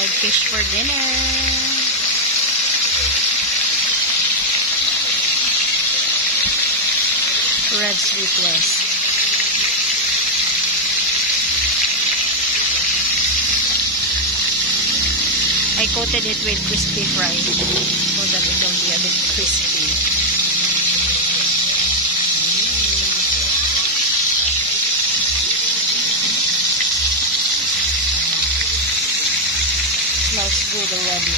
fried fish for dinner. Red Sweet West. I coated it with crispy fry so that it will be a bit crispy. Smells good already.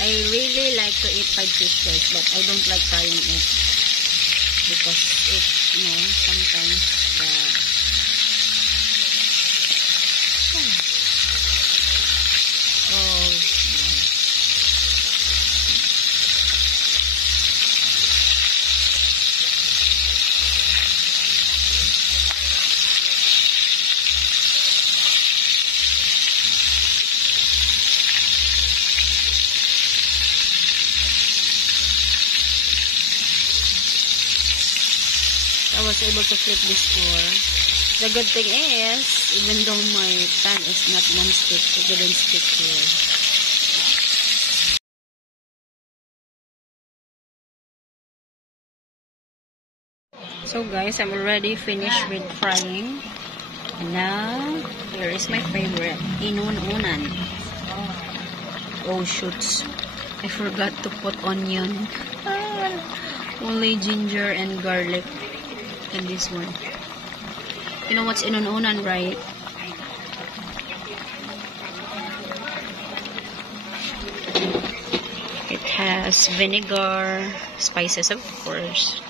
I really like to eat fried fish, guys, but I don't like frying it because it, sometimes I was able to flip this floor. The good thing is, even though my pan is not non-stick, it didn't stick here. So guys, I'm already finished with frying. And now, here is my favorite, inununan. Oh shoots, I forgot to put onion. Only ginger and garlic. And this one. You know what's inununan, right? It has vinegar, spices of course.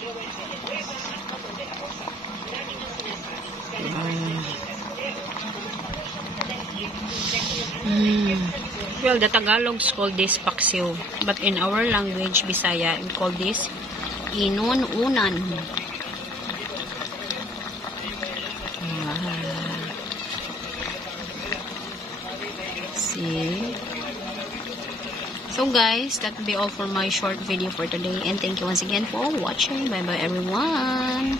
Well, the Tagalogs call this paksiw, but in our language, Bisaya, we call this inununan. See? So guys, that will be all for my short video for today, and thank you once again for watching. Bye bye everyone.